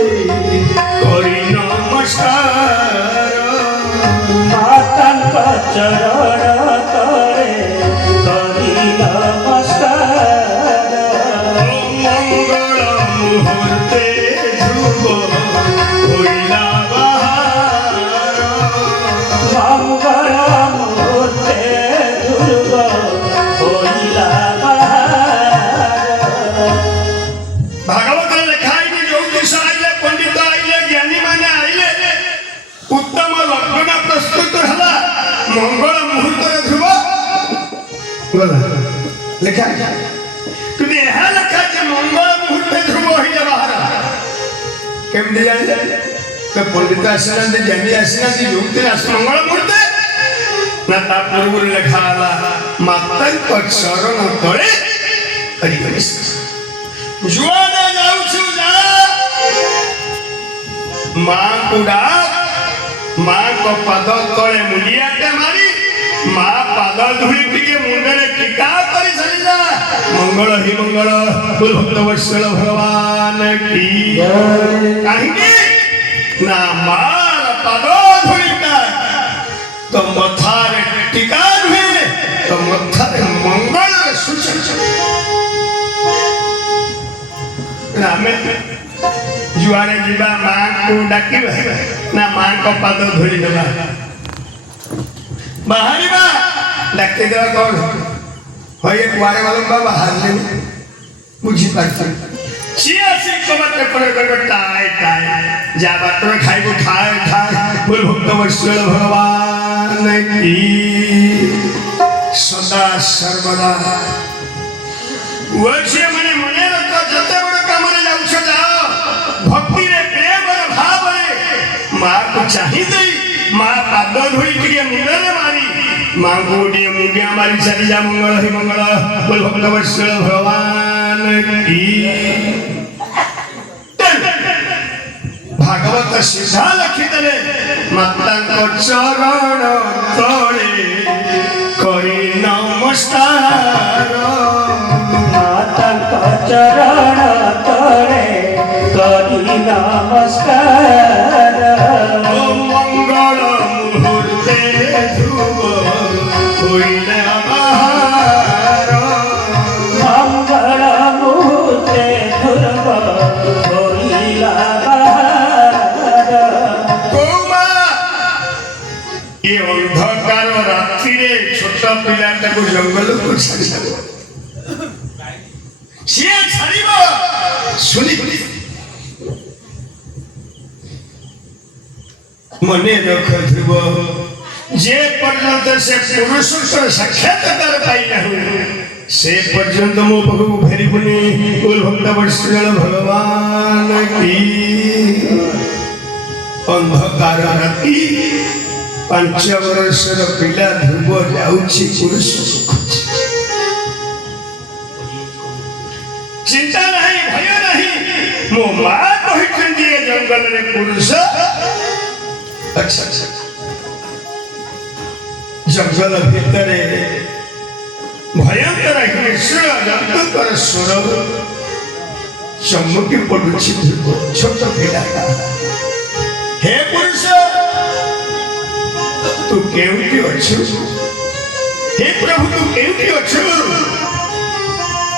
तोड़े करी नमस्कार माता चरण तले करी नमस्कार मंगल मुहूर्ते ध्रुव होइला बाहार मंगल मुहूर्ते ध्रुव होइला भागवत लिखा है कि ज्योतिष आइले पंडित आइले ज्ञानी माने आइले उत्तम लग्न प्रस्तुत हला मंगल मुहूर्त ध्रुव बोला लिखा है तुम यह लिखा कि मंगल मुहूर्त ध्रुव ही बाहर केम दिया जाए तो पंडित आसना ज्ञानी आसना युक्ति आस मंगल मुहूर्त ना ता पूर्व लिखा हला माता चरण तले करी जुआना जाऊ छु जा मां को डाक मां को पद तले मुलियाटे मारी मां पद धुली टिके मुंडरे टीका करी सलिला मंगल ही मंगल कुल भक्त वत्सल भगवान की काहे ना मार पद धुलीटा तो मथारे टीका हुए तो मथारे मंगल सूचना आमे जुआरे जीवा मां को डाकी ना मां को पाद धोली देबा बाहरीबा डाकी देबा कौन होय कुआरे वालों बा बाहर ले बुझी पाछी छियासी कमत पर टाई टाई जा बात में खाई को खाए बोल भक्त वत्सल भगवान की सदा सर्वदा वचे मने मने रखो जते बड़ कामरे जाऊ छ जाओ भक्ति रे प्रेम रे भाव रे मां को चाहि दई मां पाद धुली टिके मुंडरे मारी मां गोडी मुंडिया मारी चली जा मंगल ही मंगल बोल भक्त वत्सल भगवान की भागवत सीधा लिखितले माता को चरण तले करी नमस्कार माता चरण तले करी नमस्कार मंगल मुहूर्ते ध्रुव होइला बाहार मंगल मुहूर्ते ध्रुव होइला बाहार कौमा ये अंधकार रात्रि रे छोट पिलाटा को जंगल को छाड़ी सिए छाड़ीबो सुनी मने रख ध्रुव जे पर्यंत से पुरुष साक्षात्कार पाई नहीं से पर्यंत मो पगु फेरी बुनी कुल भक्त वत्सल भगवान की अंधकार राति 5 वर्षर पिला ध्रुव जाउछि पुरुष चिंता नहीं भय नहीं मो मां कहिछन जे जंगल रे पुरुष अच्छा जंगल भीतर भयंकर हिंस्र जंतुकर स्वर चमकी पड़ुछि छोट पिलाटा हे पुरुष तू केउटी अछु हे प्रभु तू केउटी अछु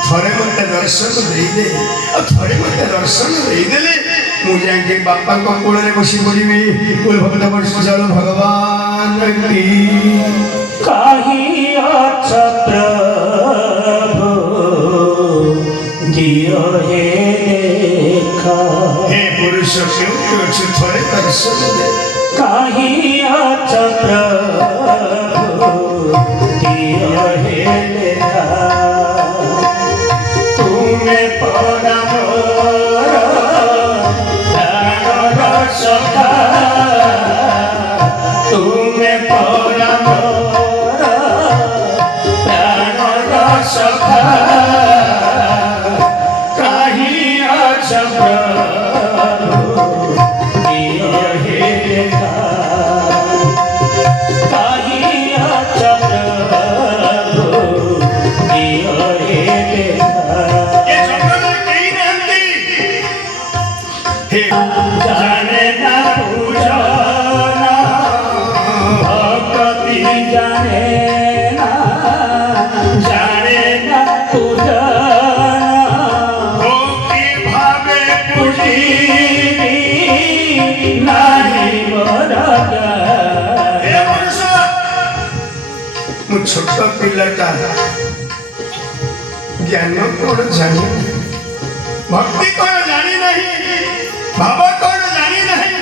थरे मते दर्शन दे दे थरे मते दर्शन दे देले मु जाके बापा को कोल रे बसी पड़िबी कोई भक्त वत्सल भगवान की काहि अच्छा प्रभु दियो हे देखा हे पुरुष केउटी अछु थरे दर्शन दे काहि अच्छा प्रभु दियो हे देखा तुम्हें परम सखा तुम्हें परम प्राण सखा काहि अच्छा प्रभु दियो हे देखा काहि अच्छा प्रभु दियो हे देखा ये जंगल कहीं ना हे जाने ना पूजना भक्ति जाने ना पूजना भक्ति भावे पूजी नहीं बरगा हे पुरुष ମୁଁ ଛୋଟ ପିଲାଟା ଜ୍ଞାନ କଣ ଜାଣି ଭକ୍ତି କଣ ଜାଣି ନାହିଁ ଭାବ କଣ ଜାଣି ନାହିଁ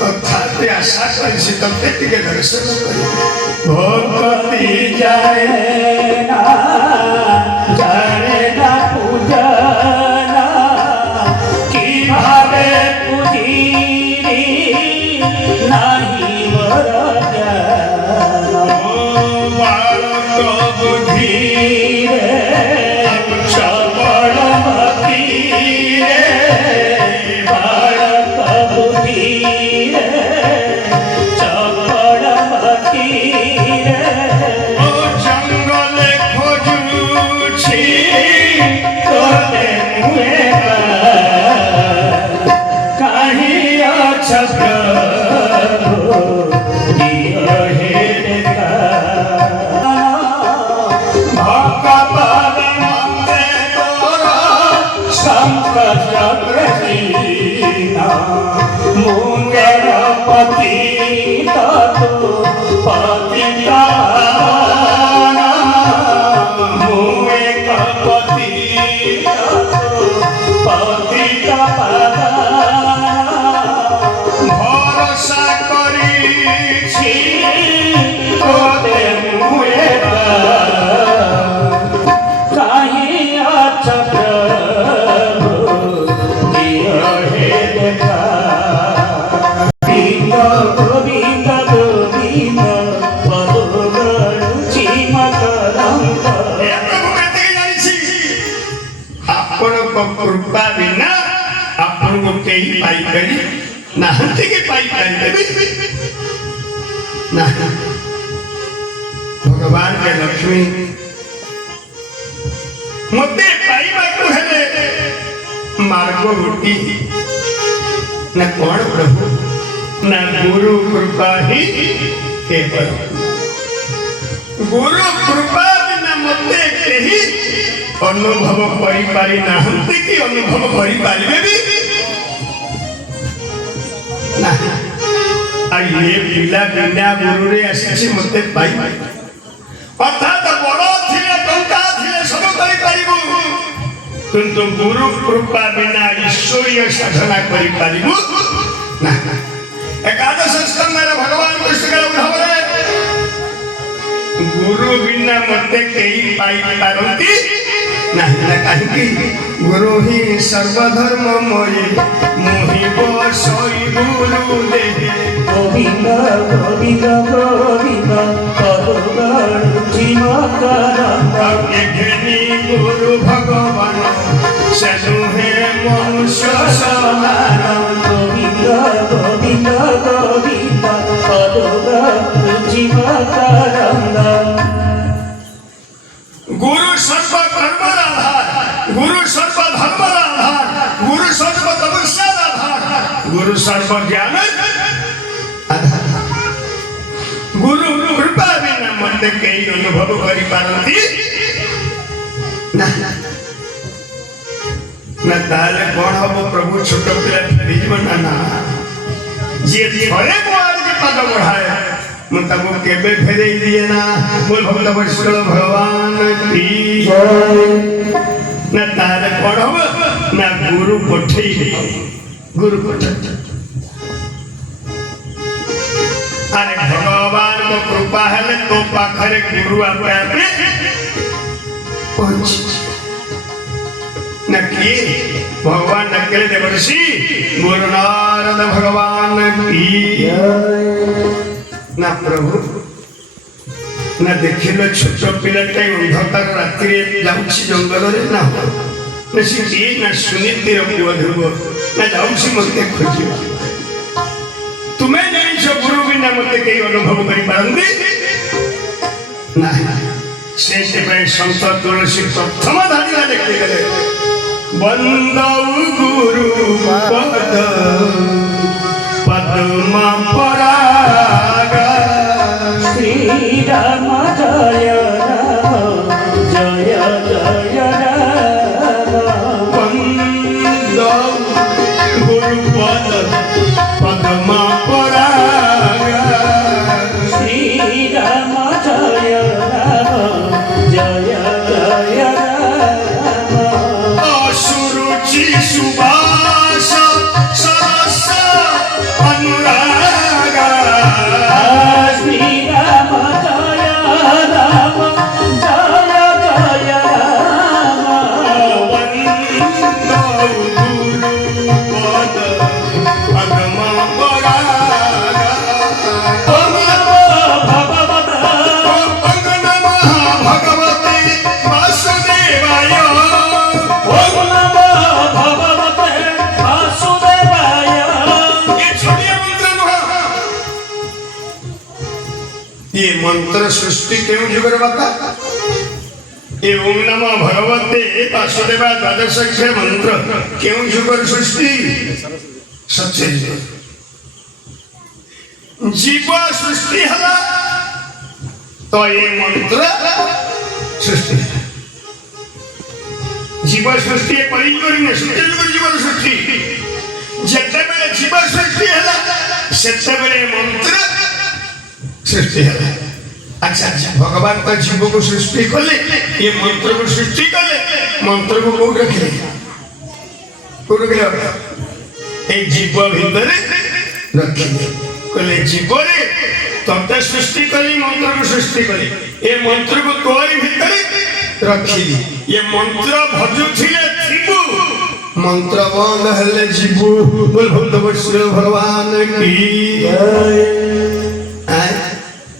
ତଥାପି ଆଶା କରିଛି ତତେ ଟିକେ ଦର୍ଶନ କରିବି ଭକ୍ତି जाने ना पूजना की भावे पूजी नहीं बरगा बालक बुद्धि चपड़ मती बालक बुद्धि चपड़ मती ओ जंगले खोजुछि तोते मुए कहीं अच्छा प्रभु दिया है देखा भगवान मंदे तोरा संकट प्रतीना मुंगेर पति ततो पतिता मुंगेर पति ततो पतिता भरोसा करिछि तोते मुए कहीं अच्छा प्रभु दिया है देखा गोविंद गोविंद गोविंद पदुगरुचि मकरंद हे प्रभु କେତିକି ଜାଣିଛି ଆପଣଙ୍କ କୃପା ବିନା ଆପଣଙ୍କୁ କେହି ପାଇପାରି ନାହାନ୍ତି କି ପାଇପାରିବେ ନା ଭଗବାନ के लक्ष्मी ମୋତେ ପାଇବାକୁ ହେଲେ ମାର୍ଗ ଗୋଟି ନା କଣ ପ୍ରଭୁ ନା ଗୁରୁ କୃପା ହିଁ କେବଳ ଗୁରୁ କୃପା ବିନା ମୋତେ କେହି ଅନୁଭବ କରିପାରି ନାହାନ୍ତି କି ଅନୁଭବ କରିପାରିବେ ବି ନା ଆଉ ଇଏ ପିଲା ବିନା ଗୁରୁରେ ଆସିଛି ମୋତେ ପାଇ ଅର୍ଥାତ ବଳ ଥିଲେ ଟଙ୍କା ଥିଲେ ସବୁ କରିପାରିବୁ କିନ୍ତୁ ଗୁରୁ କୃପା ବିନା ଈଶ୍ୱରୀୟ ସାଧନା କରିପାରିବୁ ନା ଏକାଦଶ ସ୍କନ୍ଧରେ ଭଗବାନ କୃଷ୍ଣ ଉଦ୍ଧବରେ ଗୁରୁ ବିନା ମୋତେ କେହି ପାଇପାରନ୍ତି ନାହିଁ ନା କାହିଁକି ଗୁରୁ ହିଁ ସର୍ବଧର୍ମମୟ ମୋହିବ ସଇ ଗୁରୁ ଦେହେ गोविंद गोविंद गोविंद पदुगरुचि मकरंद घेनी गुरु भगवान से नुहे मनुष्य समान गोविंद गोविंद गोविंद पदुगरुचि मकरंद गुरु सर्व कर्मर आधार गुरु सर्व धर्मर आधार गुरु सर्व तपस्या आधार गुरु सर्व ज्ञान गुरु कृपा बिना मते कई अनुभव करि पारती ना ना ताले कोण हबो प्रभु छोट पिला फेरी बना ना जे थरे मोर के पद बढ़ाए मैं तबो केबे फेरे दिए ना बोल भक्त वैष्णव भगवान की ना ताले कोण हबो ना गुरु पठई गुरु पठई अरे भगवान को कृपा है तो पाखरे गुरु आपे आपे पहुंच नकी भगवान नकले देवर्षि गुरु नारद भगवान की ना प्रभु ना देखिल छोट पिलाटा अंधकार रात्रि जाऊँगी जंगल ना ना सी ना सुनीतिर पुआ ध्रुव ना जाऊँगी मत खोज तुम्हें नहीं गुरु बिना मत कई अनुभव कर सत तुलसी प्रथम धारी लिखते गले ବନ୍ଦଉ ଗୁରୁ ପଦ ପଦ୍ମ ପରାଗ ଶ୍ରୀରାମ ଜୟ ରାମ ଜୟ ଜୟ ରାମ ବନ୍ଦଉ ଗୁରୁ ପଦ ପଦ୍ମ ପରାଗ ଶ୍ରୀରାମ ଜୟ ରାମ ଜୟ ଜୟ ରାମ অসুরুচি সুবাস সরস অনুরাগ শ্রীরাম জয় রাম জয় জয় রাম বন্দৌ গুরু পদ পদ্ম পরাগ ওম নমো ভগবতে ওম নমঃ ভগবতে বাসুদেবায় ওম নমো ভগবতে বাসুদেবায় ये छोड़िए मंत्र नुह ये मंत्र सृष्टि क्यों जुगर बता ये ओम नमः भगवते वासुदेवा द्वादश अक्षर मंत्र क्यों जुगर सृष्टि सच्चे जुगर जीव सृष्टि हला तो ये मंत्र सृष्टि जीव सृष्टि पड़ी करी सत्य जुगर जीव सृष्टि ଯେତେବେଳେ ଜୀବ ସୃଷ୍ଟି ହେଲା ସେତେବେଳେ ମନ୍ତ୍ର ସୃଷ୍ଟି ହେଲା ଆଚ୍ଛା ଭଗବାନ ତ ଜୀବକୁ ସୃଷ୍ଟି କଲେ ଏ ମନ୍ତ୍ରକୁ ସୃଷ୍ଟି କଲେ ମନ୍ତ୍ରକୁ କୋଉଠି ରଖିଲେ କୋଉଠି ରଖିଲେ এই ଜୀବ ଭିତରେ ରଖିଲେ କହିଲେ ଜୀବରେ ତତେ ସୃଷ୍ଟି କଲି ମନ୍ତ୍ରକୁ ସୃଷ୍ଟି କଲି ଏ ମନ୍ତ୍ରକୁ ତୋରି ଭିତରେ ରଖିଲି ଏ ମନ୍ତ୍ର ଭଜୁଥିଲେ ଥିବୁ मंत्र बंद हेले जीवु बोल भक्त भगवान की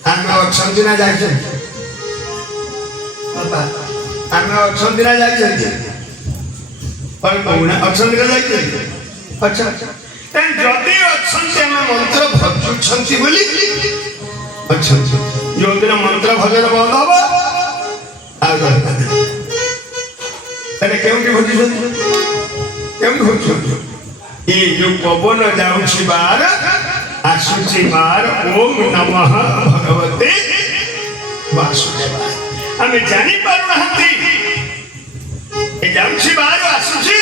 आमे अछंती ना जाइछे बाबा आमे अछंती ना जाइछे पर कोना अछंती ना जाइछे अच्छा तन जदी अछंती आमे मंत्र भजुछंती बोली अछंती जो दिन मंत्र भजन बंद होबा आ तने केउटी भजुछंती ये जो पवन जाऊँची बार आसुची बार ओम नमः भगवते वासुदेवाय हमें जानी पारु नहंती ये जाऊँची बार आसुची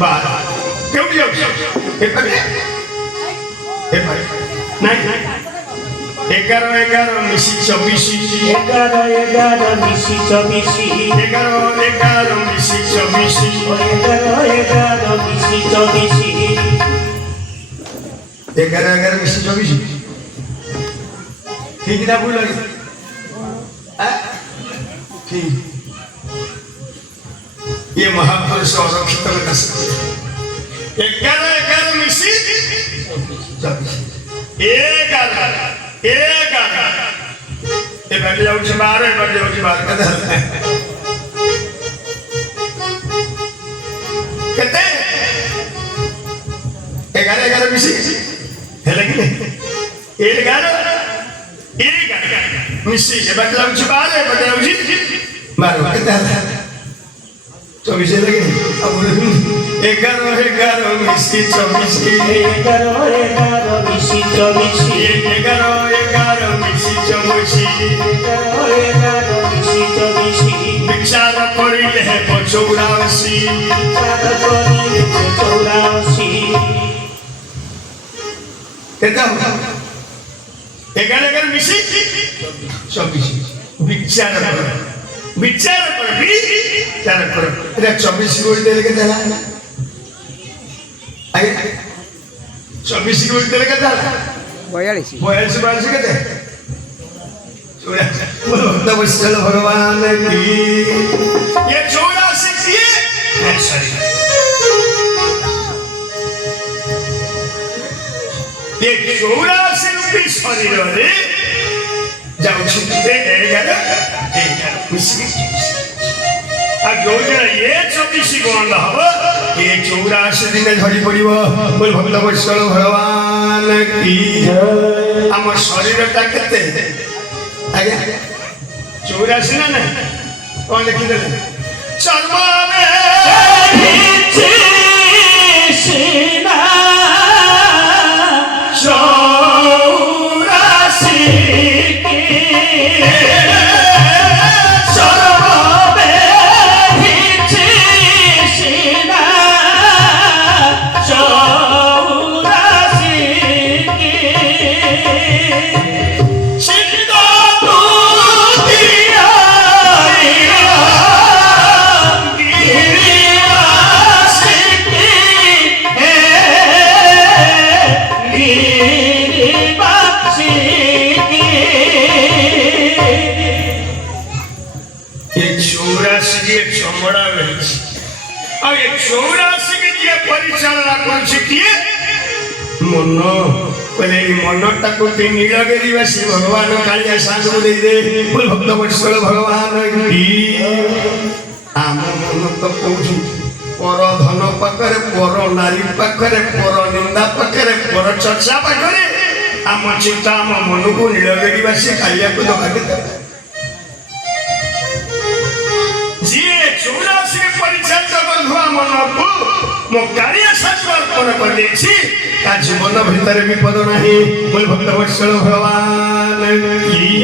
बार क्यों जाऊँची ये पढ़े नहीं 11 मिशी 24 11 মিশি 24 11 मिशी 24 11 মিশি 24 11 मिशी 24 ठीक ना भूल लगे ठीक ये महापुरुष औरक्षित में दस 11 मिशी 24 11 ये बैठ जाओ बाहर कहते कहते 11 मिशी है लगी 11 मिशी ये बैठ जाओ बाहर मारो कहते 24 लगे अब 11 मिशी 24 11 মিশি 24 11 मिशी 24 11 মিশি 24 विचार करिले है 84 চাঁদ করিলে 84 कहता हूँ 11 मिशी 24 विचार करो विचार करो इधर 24 को लेके चला आगे 24 को लेके चला 42 कहते तब चलो भगवान की ये 84 की ये 84 रूपी शरीर रे जाउछि 11 मिशी आ जो ये 24 बंद हम ये 84 दिन झड़ी पड़ो बोल भक्त वैष्णव भगवान की आम शरीर टा के आज्ञा 84 ना ना कौन लिखिदे ଚର୍ମରେ ସିନା ଚଉରାଶୀ ସର୍ବେ ସିନା ଚଉରାଶୀ ଚମଡ଼ା ରହିଛି ଆଉ ଏ 84 ଯିଏ ପରିଚାଳନା କରୁଛି କିଏ ମନ କହିଲେ ଏଇ ମନଟାକୁ ନୀଳଗିରିବାସୀ ଭଗବାନ କାଳିଆ ସାଙ୍ଗକୁ ଦେଇଦେ ଭକ୍ତ ବତ୍ସଳ ଭଗବାନ ଆମ ମନ ତ କହୁଛୁ ପର ଧନ ପାଖରେ ପର ନାରୀ ପାଖରେ ପର ନିନ୍ଦା ପାଖରେ ପର ଚର୍ଚ୍ଚା ପାଖରେ ଆମ ଚିନ୍ତା ଆମ ମନକୁ ନୀଳଗିରିବାସୀ କାଳିଆକୁ ଦବାକୁ ଦେବ ଯିଏ 84 ପରିଚାଳିତ କରୁଥିବା ମନକୁ ମୋ କାଳିଆ ସାଙ୍ଗକୁ ଅର୍ପଣ କରିଦେଇଛି ତା ଜୀବନ ଭିତରେ ବିପଦ ନାହିଁ ଭକ୍ତ ବତ୍ସଳ ଭଗବାନ